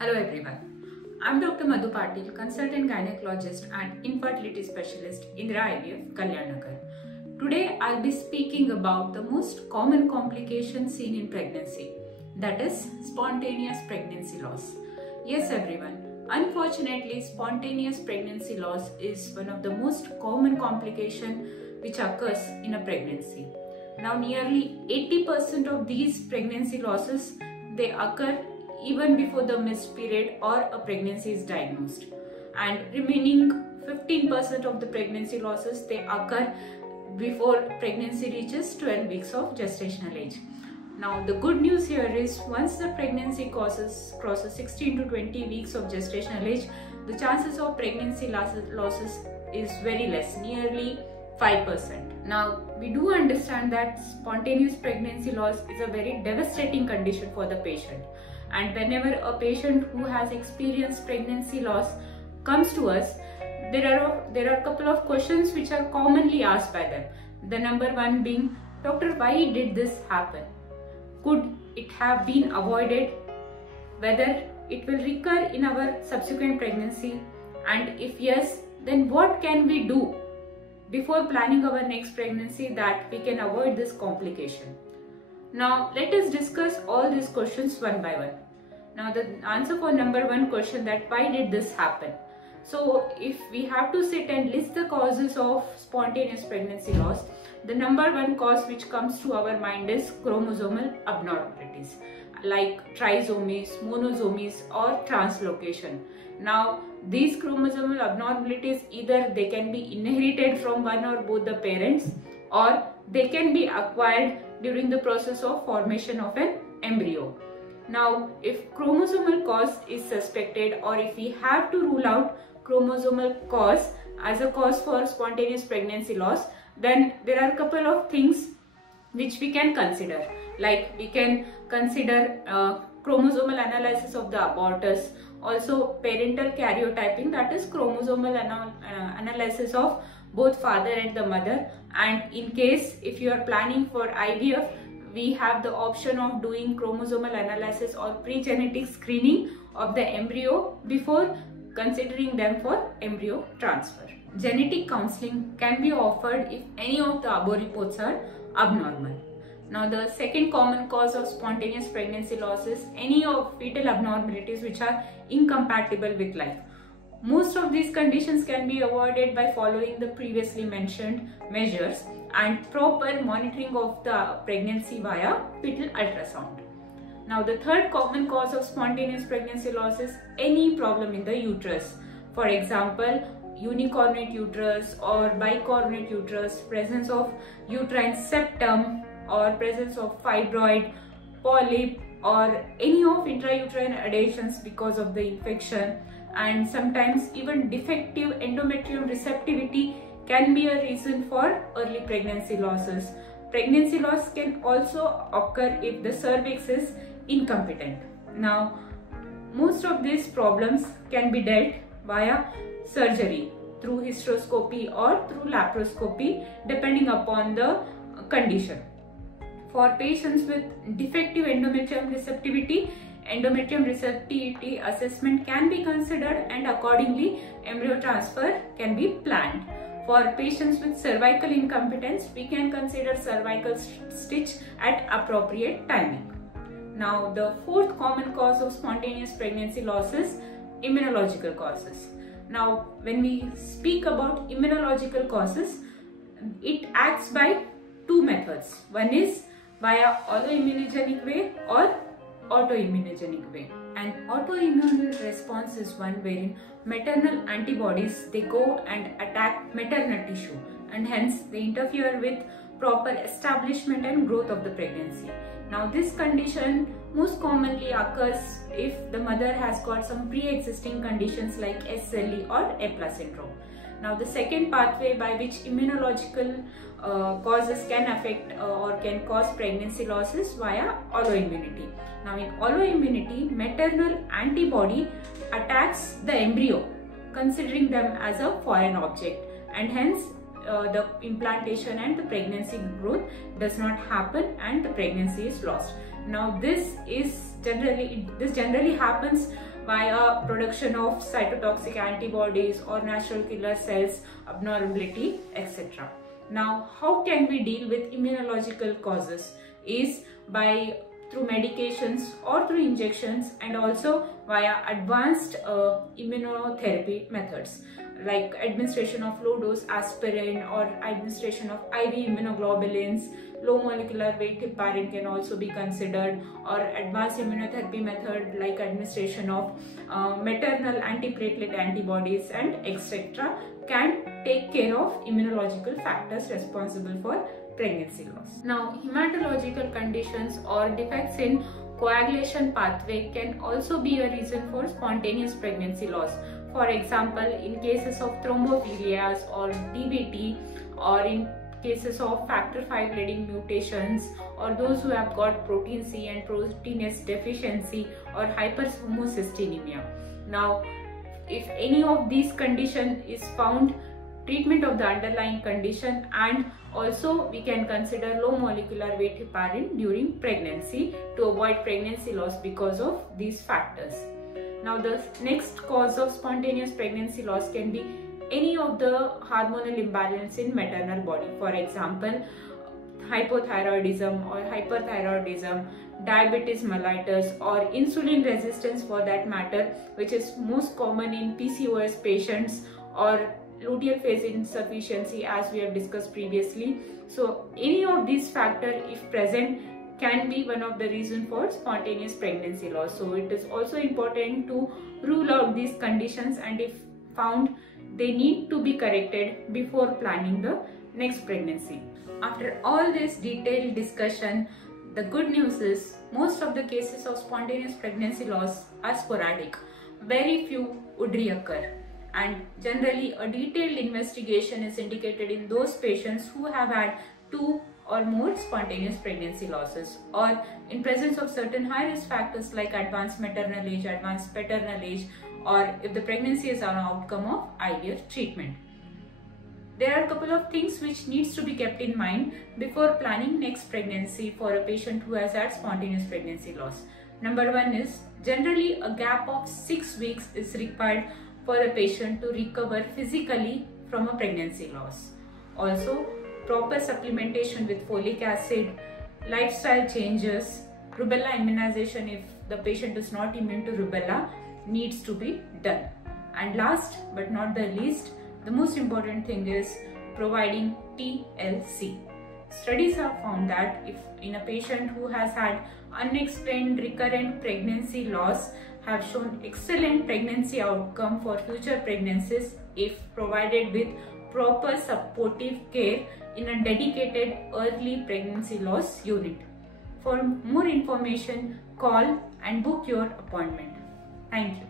Hello everyone, I'm Dr. Madhu Patil, consultant gynecologist and infertility specialist, Indira IVF, Kalyanagar. Today I'll be speaking about the most common complication seen in pregnancy, that is spontaneous pregnancy loss. Yes everyone, unfortunately spontaneous pregnancy loss is one of the most common complication which occurs in a pregnancy. Now nearly 80% of these pregnancy losses, they occur even before the missed period or a pregnancy is diagnosed, and remaining 15% of the pregnancy losses, they occur before pregnancy reaches 12 weeks of gestational age. Now the good news here is once the pregnancy crosses 16 to 20 weeks of gestational age, the chances of pregnancy losses is very less, nearly 5%. Now we do understand that spontaneous pregnancy loss is a very devastating condition for the patient. And whenever a patient who has experienced pregnancy loss comes to us, there are a couple of questions which are commonly asked by them. The number one being, Doctor, why did this happen? Could it have been avoided? Whether it will recur in our subsequent pregnancy? And if yes, then what can we do before planning our next pregnancy that we can avoid this complication? Now let us discuss all these questions one by one. Now the answer for number one question, that why did this happen? So if we have to sit and list the causes of spontaneous pregnancy loss, the number one cause which comes to our mind is chromosomal abnormalities like trisomies, monosomies or translocation. Now these chromosomal abnormalities, either they can be inherited from one or both the parents, or they can be acquired during the process of formation of an embryo. Now, if chromosomal cause is suspected, or if we have to rule out chromosomal cause as a cause for spontaneous pregnancy loss, then there are a couple of things which we can consider. Like we can consider chromosomal analysis of the abortus, also parental karyotyping, that is chromosomal analysis of both father and the mother. And in case if you are planning for IVF, we have the option of doing chromosomal analysis or pre-genetic screening of the embryo before considering them for embryo transfer. Genetic counseling can be offered if any of the aborreports are abnormal. Now the second common cause of spontaneous pregnancy loss is any of fetal abnormalities which are incompatible with life. Most of these conditions can be avoided by following the previously mentioned measures and proper monitoring of the pregnancy via fetal ultrasound. Now the third common cause of spontaneous pregnancy loss is any problem in the uterus. For example, unicornate uterus or bicornate uterus, presence of uterine septum or presence of fibroid, polyp or any of intrauterine adhesions because of the infection, and sometimes even defective endometrium receptivity can be a reason for early pregnancy losses. Pregnancy loss can also occur if the cervix is incompetent. Now, most of these problems can be dealt via surgery through hysteroscopy or through laparoscopy depending upon the condition. For patients with defective endometrium receptivity assessment can be considered, and accordingly embryo transfer can be planned. For patients with cervical incompetence, we can consider cervical stitch at appropriate timing. Now the fourth common cause of spontaneous pregnancy loss is immunological causes. Now when we speak about immunological causes, it acts by two methods. One is via autoimmunogenic way or autoimmunogenic way. An autoimmune response is one wherein maternal antibodies, they go and attack maternal tissue, and hence they interfere with proper establishment and growth of the pregnancy. Now this condition most commonly occurs if the mother has got some pre-existing conditions like SLE or EPLA syndrome. Now the second pathway by which immunological causes can affect or can cause pregnancy loss is via autoimmunity. Now in autoimmunity, maternal antibody attacks the embryo, considering them as a foreign object, and hence the implantation and the pregnancy growth does not happen and the pregnancy is lost. Now this generally happens via production of cytotoxic antibodies or natural killer cells abnormality, etc. Now, how can we deal with immunological causes? Is by through medications or through injections, and also via advanced immunotherapy methods like administration of low dose aspirin or administration of IV immunoglobulins. Low molecular weight heparin can also be considered, or advanced immunotherapy method like administration of maternal antiplatelet antibodies and etc. can take care of immunological factors responsible for pregnancy loss. Now, hematological conditions or defects in coagulation pathway can also be a reason for spontaneous pregnancy loss. For example, in cases of thrombophilias or DVT, or in cases of factor V leading mutations, or those who have got protein C and protein S deficiency or hyperhomocystinemia. Now, if any of these condition is found, treatment of the underlying condition, and also we can consider low molecular weight heparin during pregnancy to avoid pregnancy loss because of these factors. Now, the next cause of spontaneous pregnancy loss can be any of the hormonal imbalance in maternal body. For example, hypothyroidism or hyperthyroidism, diabetes mellitus, or insulin resistance for that matter, which is most common in PCOS patients, or luteal phase insufficiency, as we have discussed previously. So any of these factors, if present, can be one of the reasons for spontaneous pregnancy loss. So it is also important to rule out these conditions, and if found, they need to be corrected before planning the next pregnancy. After all this detailed discussion, the good news is most of the cases of spontaneous pregnancy loss are sporadic. Very few would reoccur, and generally a detailed investigation is indicated in those patients who have had 2 or more spontaneous pregnancy losses, or in presence of certain high risk factors like advanced maternal age, advanced paternal age, or if the pregnancy is an outcome of IVF treatment. There are a couple of things which needs to be kept in mind before planning next pregnancy for a patient who has had spontaneous pregnancy loss. Number 1 is generally a gap of 6 weeks is required for a patient to recover physically from a pregnancy loss. Also, proper supplementation with folic acid, lifestyle changes, rubella immunization if the patient is not immune to rubella needs to be done. And last but not the least, the most important thing is providing TLC. Studies have found that if in a patient who has had unexplained recurrent pregnancy loss have shown excellent pregnancy outcome for future pregnancies if provided with proper supportive care in a dedicated early pregnancy loss unit. For more information, call and book your appointment. Thank you.